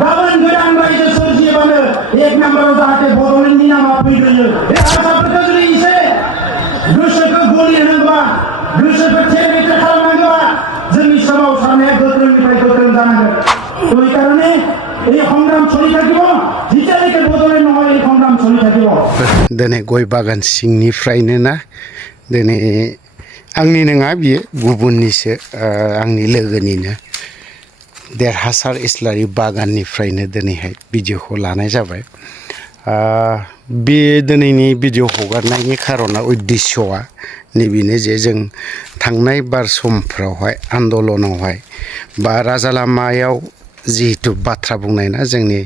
गाबोन गोदान रायजो सोरजियोबानो एक नाम्बाराव जाहाथे बड'लेण्डनि नामा फैग्रोयो बे हारसाफोरखौ जुदि एसे गोसोखौ गलि होनांगौबा गोसोखौ थेर बेथेर खालामनांगौबा जोंनि सोमावसारनाया गोख्रोंनिफ्राय गोख्रों जानांगोन तो এই কারণে এই সংগ্রাম চলি থাকিব যেতিয়ালৈকে বড'লেণ্ড নহয় এই সংগ্রাম চলি থাকিব दिनै गय बागान सिंनिफ्रायनो ना दिनै आंनि नङा बियो गुबुननिसो आंनि लोगोनिनो देरहासार इस्लारि बागाननिफ्रायनो दिनैहाय भिडिअखौ लानाय जाबाय बे दिनैनि भिडिअ हगारनायनि खार'ना उद्देश्यआ नैबेनो जे जों थांनाय बार समफ्रावहाय आन्दलनावहाय बा राजा लामायाव जिहेतु बाथ्रा बुंनाय ना जोंनि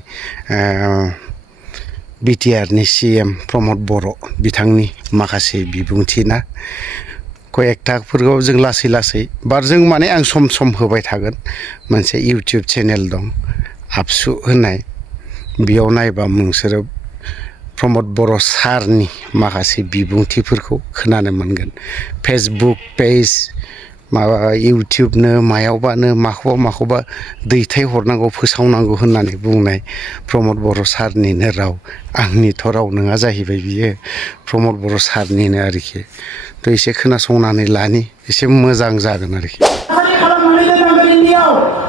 बिटिआरनि CM प्रमद बर' बिथांनि माखासे बिबुंथि ना कयेकटाफोरखौ जों लासै लासै बार जों माने आं सम सम होबाय थागोन मोनसे इउटुब चेनेल दं आबसु होननाय बेयाव नायबा नोंसोरो प्रमद बर' सारनि माखासे बिबुंथिफोरखौ खोनानो मोनगोन फेसबुक पेज माबा इउटुबनो मायावबानो माखौबा दैथायहरनांगौ फोसावनांगौ होननानै बुंनाय प्रमद बर' सारनिनो राव आंनिथ' राव नङा जाहैबाय बियो प्रमद बर' सारनिनो आरोखि थ' एसे खोनासंनानै लानि एसे मोजां जागोन आरोखि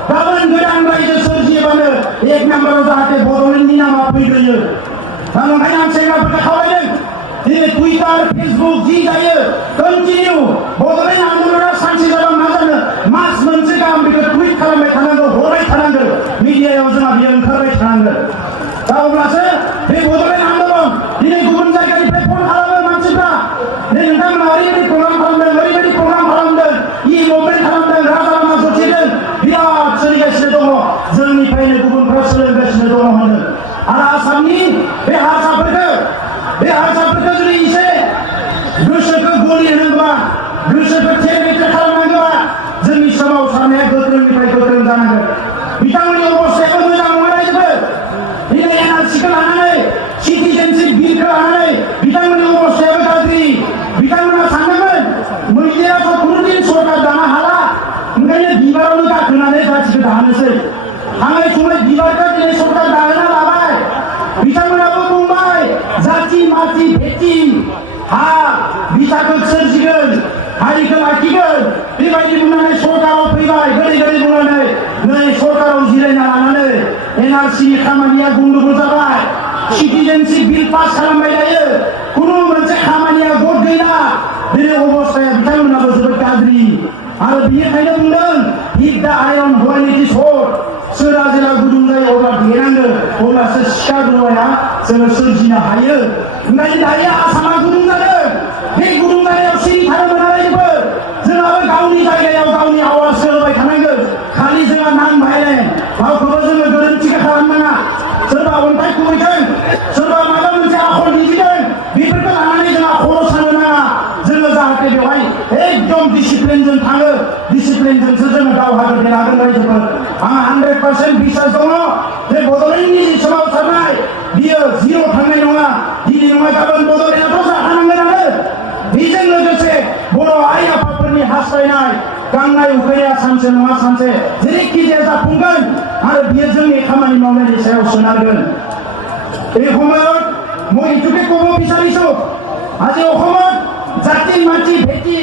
गाबोन गोदान रायजो सोरजियोबानो एक नाम्बाराव जाहाथे बड'लेण्डनि नामा फैग्रोयो ओंखायनो आं सेंग्राफोरखौ खावलायदों दिनै टुइटार फेसबुक जि जायो कन्टिनिउ बड'लेण्ड आन्दलना सानसे जाबा मा जानो मास मोनसे गाहाम बेखौ टुइट खालामबाय थानांगौ हरबाय थानांगौ मिडियायाव जोंहा बियो ओंखारबाय थानांगोन दा अब्लासो बे बड'लेण्ड आन्दलन दिनै गुबुन जायगानिफ्राय फन खालामो मानसिफ्रा नै नोंथांमोना ओरैबायदि प्रग्राम खालामदों इ मुभमेन्ट खालामदों राजा लामा जथेदों बिराद सोलिगासिनो दङ जोंनिफ्रायनो गुबुनफ्रा सोलोंगासिनो दङ होनो आरो आसामनि बे हारसाफोरखौ जुदि एसे गोसोखौ गलि होनांगौबा गोसोखौ थेर बेथेर खालामनांगौबा जोंनि सोमावसारनाया गोख्रोंनिफ्राय गोख्रों जानांगोन बिथांमोननि अबस्थायाबो मोजां नङा रायजोफोर दिनै NRCखौ लानानै सिटिजेनशिप बिलखौ लानानै बिथांमोननि अबस्थायाबो गाज्रि बिथांमोना सानदोंमोन मैदेराथ' खुनुदिन सरकार दानो हाला ओंखायनो बिबारावनो गाखोनानै जाथिखौ दानोसै थांनाय समाव बिबारखौ दिनै सरकार दाहोना लाबाय बिथांमोनाबो बुंबाय जाथि माथि भेटि हा बिथाखौ सोरजिगोन हारिखौ लाखिगोन बेबायदि बुंनानै सरकाराव फैबाय गोदै बुंनानै नै सरकाराव जिरायना लानानै NRCनि खामानिया गुन्दुगुल जाबाय सिटिजेनशिप बिल पास खालामबाय दायो खुनु मोनसे खामानिया गद गैला दिनै अबस्थाया बिथांमोनाबो जोबोद गाज्रि आरो बिनिखायनो बुंदों हिट दा आयरन व्हेन इट इज हट सोरा जेला गुदुं जायो अब्ला देनांगोन अब्लासो सिखा रुवाया जोङो सोरजिनो हायो ओंखायनो दायो आसामा गुदुं जादों बे गुदुं जानायाव सिरि थानो मोना रायजोफोर जोंहाबो गावनि जायगायाव गावनि आवाज होबाय थानांगोन खालि जोंहा नान भायलेन्ट गावखौबो जोङो गोरोन्थिखौ खालामनाङा सोरबा अन्थाइ खुबैदों सोरबा माबा मोनसे आखल दिन्थिदों बेफोरखौ लानानै जोंहा खर' सानो नाङा जोङो जाहाथे बेवहाय एकदम डिसिप्लिनजों थाङो डिसिप्लिनजोंसो जोङो दावहाखौ देरहागोन रायजोफोर आंहा 100% बिसास दङ जे बड'लेण्डनि सोमावसारनाय बियो जिर' थांनाय नङा दिनै नङा गाबोन बड'लेण्डआथ' जाखानांगोनानो बेजों लोगोसे बर' आइ आफाफोरनि हास्थायनाय गांनाय उखैनाया सानसे नङा सानसे जेरैखि जाया जाफुंगोन आरो बियो जोंनि खामानि मावनायनि सायाव सोनारगोन এই সময়ত মই এইটোকে ক'ব বিচাৰিছো আজি অসমত জাতি মাটি ভেটি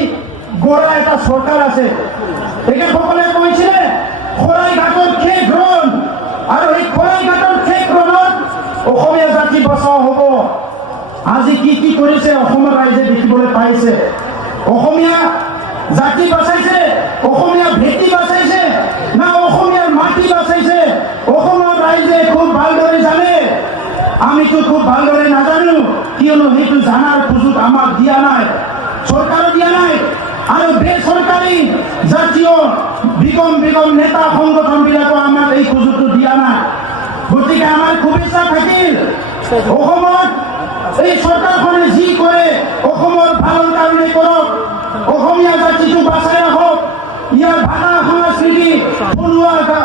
গঢ়া এটা চৰকাৰ আছে তেখেতসকলে কৈছিলে খৰাইঘাটৰ শেষ ৰণ আৰু এই খৰাইঘাটৰ শেষ ৰণত অসমীয়া জাতি বচাও হ'ব আজি কি কৰিছে অসমৰ ৰাইজে দেখিবলৈ পাইছে অসমীয়া জাতি বাঁচাইছে অসমীয়া ভেটি বাঁচাইছে না অসমীয়াৰ মাটি বাঁচাইছে অসমৰ ৰাইজে খুব ভালদৰে জানে আমিতো খুব ভালদৰে নাজানো কিয়নো সেইটো জানাৰ সুযোগ আমাক দিয়া নাই চৰকাৰে দিয়া নাই আৰু বেচৰকাৰী জাতীয় বিগম নেতা সংগঠনবিলাকো আমাক এই সুযোগটো দিয়া নাই গতিকে আমাৰ খুব ইচ্ছা থাকিল অসমত এই চৰকাৰখনে যি কৰে অসমৰ ভালৰ কাৰণে কৰক অসমীয়া জাতিটো বাচাই ৰাখক ইয়াৰ ভাষা সংস্কৃতি থলুৱা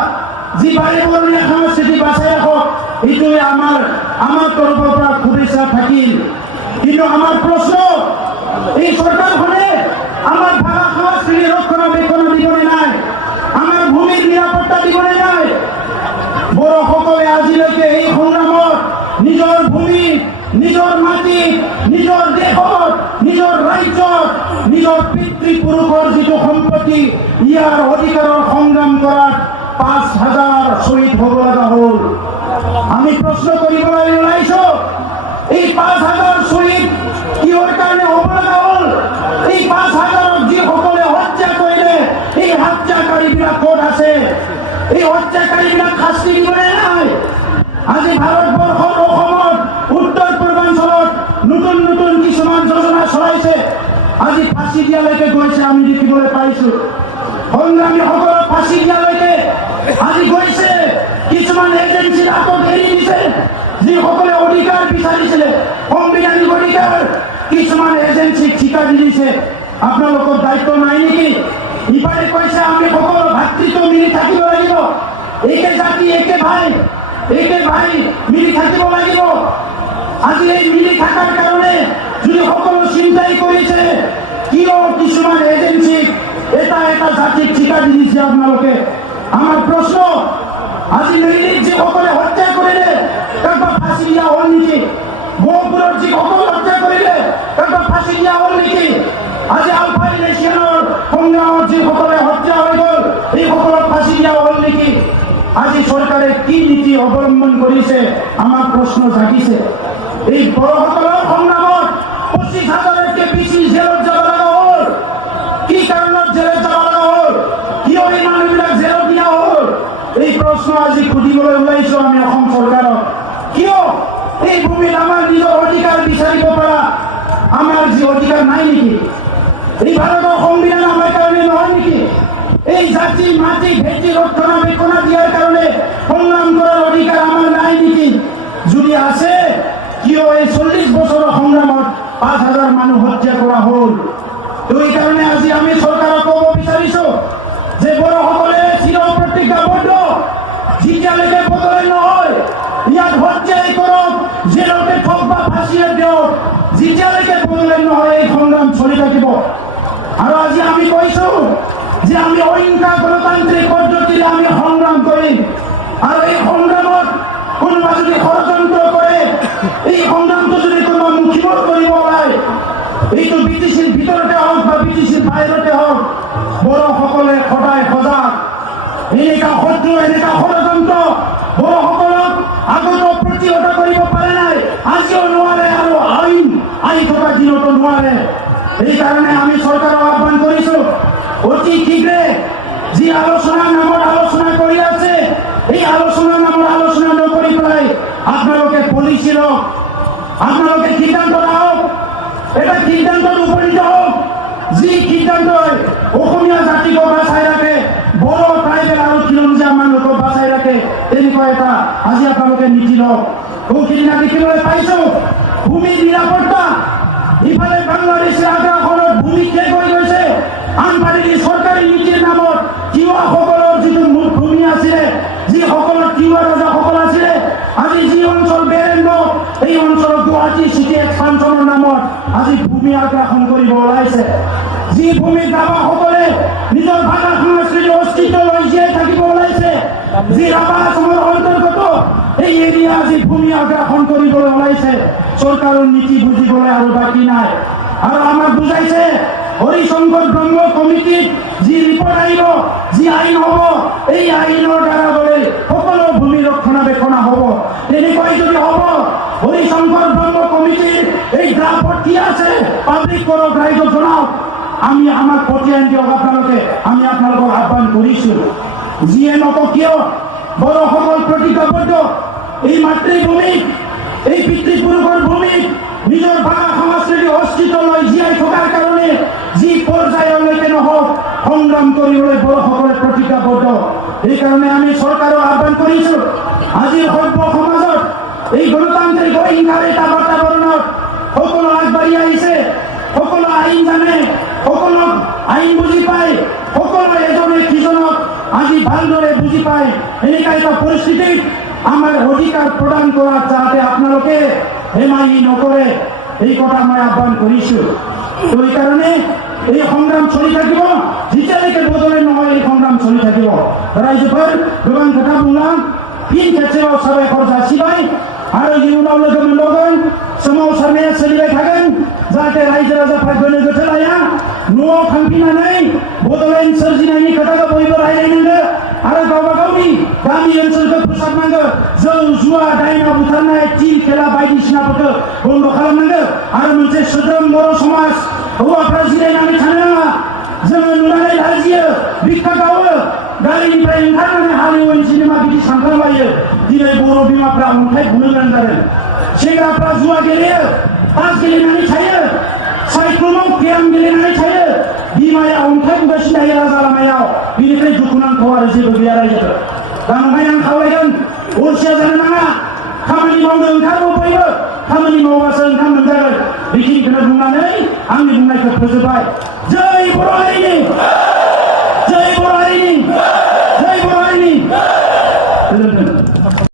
যি বাৰেবৰণীয়া সংস্কৃতি বাচাই ৰাখক এইটোৱে আমাৰ তৰফৰ পৰা শুভেচ্ছা থাকিল কিন্তু আমাৰ প্ৰশ্ন এই চৰকাৰখনে আমাৰ ভাষা সংস্কৃতি ৰক্ষণাবেক্ষণ দিবনে নাই আমাৰ ভূমিৰ নিৰাপত্তা দিবনে নাই বড়ো নিজৰ মাটি, নিজৰ দেশৰ, নিজৰ ৰাজ্যৰ, নিজৰ পিতৃপুৰুষৰ যিটো সম্পত্তি, ইয়াৰ অধিকাৰৰ সংগ্ৰাম কৰাত 5,000 শ্বহীদ হ'ব লগা হ'ল। আমি প্ৰশ্ন কৰিবলৈ ওলাইছো, এই 5,000 শ্বহীদ কিহৰ কাৰণে হ'ব লগা হ'ল? এই 5,000ক যিসকলে হত্যা কৰিলে, এই হত্যাকাৰীবিলাক ক'ত আছে? এই হত্যাকাৰীবিলাক শাস্তি দিবনে নাই? আজি ভাৰতবৰ্ষত, অসমত, উত্তৰ পূৰ্বাঞ্চলত নতুন নতুন কিছুমান যোজনা চলাইছে। আজি ফাঁচি দিয়ালৈকে গৈছে, আমি দেখিবলৈ পাইছো। সংগ্ৰামীসকলক ফাঁচি দিয়ালৈকে আজি গৈছে। কিছুমান এজেঞ্চি হাতত এৰি দিছে, যিসকলে অধিকাৰ বিচাৰিছিলে, সাংবিধানিক অধিকাৰ, কিছুমান এজেঞ্চিক ঠিকা দি দিছে। আপোনালোকৰ দায়িত্ব নাই নেকি? ইফালে কৈছে আমি সকলো ভাতৃত্ব মিলি থাকিব লাগিব, একে জাতি একে ভাই মিলি থাকিব লাগিব। আজি এই মিলি থকাৰ কাৰণে যদি সকলো চিন্তাই কৰিছে, কিয় কিছুমান এজেঞ্চিক এটা জাতিক ঠিকা দি দিছে আপোনালোকে? আমাৰ প্ৰশ্ন, আজি নৈনিক যিসকলে হত্যা কৰিলে কাৰোবাক ফাঁচি দিয়া হ'ল নেকি? গহপুৰৰ যিসকলে হত্যা কৰিলে কাৰোবাক ফাঁচি দিয়া হ'ল নেকি? আজি আলফাই নেশ্যনৰ সংগ্ৰামত যিসকলে হত্যা হৈ গ'ল, এইসকলক ফাঁচি দিয়া হ'ল নেকি? আজি চৰকাৰে কি নীতি অৱলম্বন কৰিছে? আমাৰ প্ৰশ্ন জাগিছে। এই বড়োসকলৰ সংগ্ৰামত 25,000তকৈ বেছি জেলত যাব লগা হ'ল। কি কাৰণত জেলত যাব লগা হ'ল? কিয় এই মানুহবিলাক জেলত দিয়া হ'ল? এই প্ৰশ্ন আজি সুধিবলৈ ওলাইছো আমি অসম চৰকাৰক। কিয় এই ভূমিত আমাৰ নিজৰ অধিকাৰ বিচাৰিব পৰা আমাৰ যি অধিকাৰ নাই নেকি? এই ভাৰতৰ সংবিধান আমাৰ কাৰণে নহয় নেকি? এই জাতি, মাটি, ভেটি ৰক্ষণাবেক্ষণ দিয়াৰ কাৰণে সংগ্ৰাম কৰাৰ অধিকাৰ আমাৰ নাই নেকি? যদি আছে, কিয় এই 40 বছৰৰ সংগ্ৰামত 5,000 মানুহ হত্যা কৰা হ'ল? তো এই কাৰণে আজি আমি চৰকাৰক ক'ব বিচাৰিছো যে বড়োসকলে চিৰ প্ৰতিজ্ঞাবদ্ধ, যেতিয়ালৈকে বদলাই নহয় ইয়াত হত্যাই কৰক, জেলতে থক বা ফাঁচিয়ে দিয়ক, যেতিয়ালৈকে বদলাই নহয় এই সংগ্ৰাম চলি থাকিব। আৰু আজি আমি কৈছো যে আমি অহিংসা গণতান্ত্ৰিক পদ্ধতিৰে আমি সংগ্ৰাম কৰিম। আৰু এই সংগ্ৰামত কোনোবা যদি ষড়যন্ত্ৰ কৰে, এই সংগ্ৰামটো যদি কোনোবা মুখিমত কৰিব ওলায়, এইটো বিটিচিৰ ভিতৰতে হওক বা বিটিচিৰ বাহিৰতে হওক, বড়োসকলে সদায় সজাগ। এনেকা শত্ৰু, এনেকা ষড়যন্ত্ৰ বড়োসকলক আগতো প্ৰতিহত কৰিব পাৰে নাই, আজিও নোৱাৰে, আৰু আহি থকা দিনতো নোৱাৰে। এইকাৰণে আমি চৰকাৰক আহ্বান কৰিছো, অতি শীঘ্ৰে যি আলোচনাৰ নামত আলোচনা কৰি আছে, এই আলোচনাৰ নামত আলোচনা নকৰি পেলাই আপোনালোকে পলিচি লওক, আপোনালোকে সিদ্ধান্ত লওক, এটা সিদ্ধান্তত উপনীত হওক, যি সিদ্ধান্তই অসমীয়া জাতিক বাচাই ৰাখে, বড়ো, ট্ৰাইবেল আৰু খিলঞ্জীয়া মানুহক বাচাই ৰাখে, তেনেকুৱা এটা আজি আপোনালোকে নীতি লওক। সিদিনা দেখিবলৈ পাইছো ভূমি নিৰাপত্তা, ইফালে বাংলাদেশৰ আগ্ৰাসনত ভূমি শেষ হৈ গৈছে, আনফালে চৰকাৰী নীতিৰ নামত তিৱাসকলৰ যিটো মূল ভূমি আছিলে, যিসকলৰ তিৱা ৰজাসকল আছিলে, আজি যি অঞ্চল বেৰেণ্ড, এই অঞ্চলত গুৱাহাটী চিটি এক্সপানশ্যনৰ নামত আজি ভূমি আগ্ৰাসন কৰিব ওলাইছে। যি ভূমি ৰাভাসকলে নিজৰ ভাষা, সংস্কৃতি, অস্তিত্ব লৈ জীয়াই থাকিব ওলাইছে, যি ৰাভা অসমৰ অন্তৰ্গত এই এৰিয়া আজি ভূমি আগ্ৰাসন কৰিবলৈ ওলাইছে। চৰকাৰৰ নীতি বুজিবলৈ আৰু বাকী নাই। আৰু আমাক বুজাইছে হৰিশংকৰ ব্ৰহ্ম কমিটিত যি ৰিপৰ্ট আহিব, যি আইন হ'ব, এই আইনৰ দ্বাৰা বোলে সকলো ভূমি ৰক্ষণাবেক্ষণ হ'ব। তেনেকুৱাই যদি হ'ব, হৰিশংকৰ ব্ৰহ্ম কমিটিৰ এই ড্ৰাফট কি আছে পাব্লিক কৰক, ৰাইজক জনাওক, আমি আমাক পঠিয়াই দিয়ক আপোনালোকে। আমি আপোনালোকক আহ্বান কৰিছো, যিয়ে নকওক কিয় বড়োসকল প্ৰতিজ্ঞাবদ্ধ, এই মাতৃভূমিক, এই পিতৃপুৰুষৰ ভূমিক নিজৰ ভাষা, সংস্কৃতি, অস্তিত্ব লৈ জীয়াই থকাৰ কাৰণে যি পৰ্যায়লৈকে নহওক সংগ্ৰাম কৰিবলৈ বড়োসকলে প্ৰতিজ্ঞাবদ্ধ। সেইকাৰণে আমি চৰকাৰক আহ্বান কৰিছো, আজিৰ সভ্য সমাজত এই গণতান্ত্ৰিক অহিংসাৰ এটা বাতাবৰণত সকলো আগবাঢ়ি আহিছে, সকলো আইন জানে, সকলো আইন বুজি পায়, সকলো এজনে সিজনক আজি ভালদৰে বুজি পায়। এনেকুৱা এটা পৰিস্থিতিত আমাৰ অধিকাৰ প্ৰদান কৰাত যাতে আপোনালোকে হেমাহি নকৰে, এই কথা মই আহ্বান কৰিছো। তো এইকাৰণে এই সংগ্ৰাম চলি থাকিব, যেতিয়ালৈকে বদলে নহয় এই সংগ্ৰাম চলি থাকিব। ৰাইজৰ গোবাं কথা বুंलां फिन खेबसेबाव साबायखर जासिबाय आरो इयुनाव लोगो मोनबावगोन सोमावसारनाया सोलिबाय थागोन जाहाथे रायजो राजाफ्रा गोनो गोथो लाया न'आव थांफिननानै बड'लेण्ड सोरजिनायनि खोथाखौ बयबो रायलायनांगौ आरो गावबा गावनि गामि ओनसोलखौ फोसाबनांगौ जौ जुवा दायना बुथारनाय थिर खेला बायदिसिनाफोरखौ बन्द' खालामनांगौ आरो मोनसे सोद्रोम बर' समाज हौवाफ्रा जिरायनानै थानो नाङा जोङो नुनानै लाजियो बिखा गावो गारिनिफ्राय ओंखारनानै हालेवनो सिनेमा बिदि सानफ्लांबायो दिनै बर' बिमाफ्रा अन्थाइ बुनो गोनां जादों सेंग्राफ्रा जुवा गेलेयो तास गेलेनानै थायो साइक्लनाव केराम गेलेनानै थायो बिमाया अन्थाइ बुगासिनो थायो राजा लामायाव बिनिफ्राय दुखुनांथाव आरो जेबो गैया रायजोफोर दा ओंखायनो आं खावलायगोन अलसिया जानो नाङा खामानि मावनो ओंखारबो बयबो खामानि मावबासो ओंखाम मोनजागोन बेखिनिखौनो बुंनानै आंनि बुंनायखौ फोजोबबाय जय बर' हारिनि जय बर' हारिनि जय बर' हारिनि